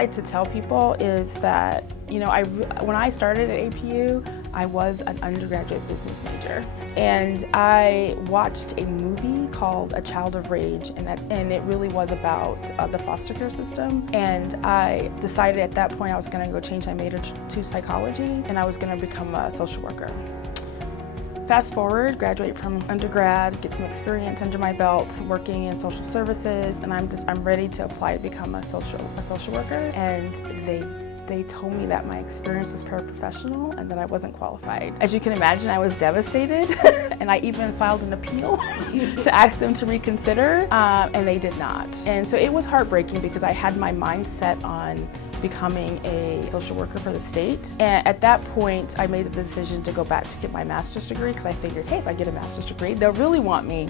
like to tell people is that, when I started at APU, I was an undergraduate business major. And I watched a movie called A Child of Rage, and it really was about the foster care system. And I decided at that point I was going to go change my major to psychology, and I was going to become a social worker. Fast forward, graduate from undergrad, get some experience under my belt working in social services, and I'm ready to apply to become a social worker. And they told me that my experience was paraprofessional and that I wasn't qualified. As you can imagine, I was devastated, and I even filed an appeal to ask them to reconsider, and they did not. And so it was heartbreaking because I had my mind set on becoming a social worker for the state. And at that point, I made the decision to go back to get my master's degree because I figured, hey, if I get a master's degree, they'll really want me.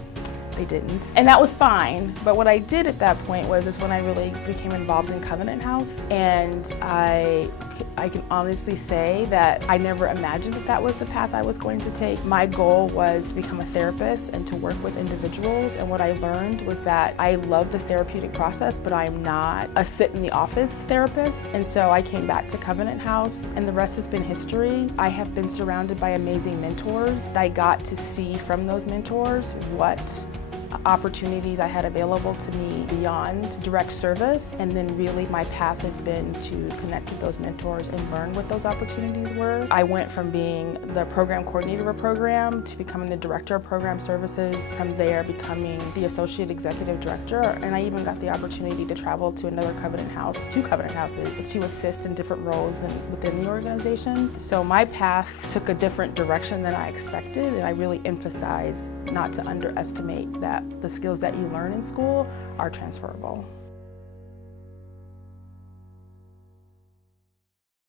They didn't. And that was fine. But what I did at that point was when I really became involved in Covenant House. And I can honestly say that I never imagined that was the path I was going to take. My goal was to become a therapist and to work with individuals. And what I learned was that I love the therapeutic process, but I'm not a sit in the office therapist. And so I came back to Covenant House, and the rest has been history. I have been surrounded by amazing mentors. I got to see from those mentors what opportunities I had available to me beyond direct service, and then really my path has been to connect with those mentors and learn what those opportunities were. I went from being the program coordinator of a program to becoming the director of program services, from there becoming the associate executive director, and I even got the opportunity to travel to another Covenant House, 2 Covenant Houses, to assist in different roles within the organization. So my path took a different direction than I expected, and I really emphasized not to underestimate that the skills that you learn in school are transferable.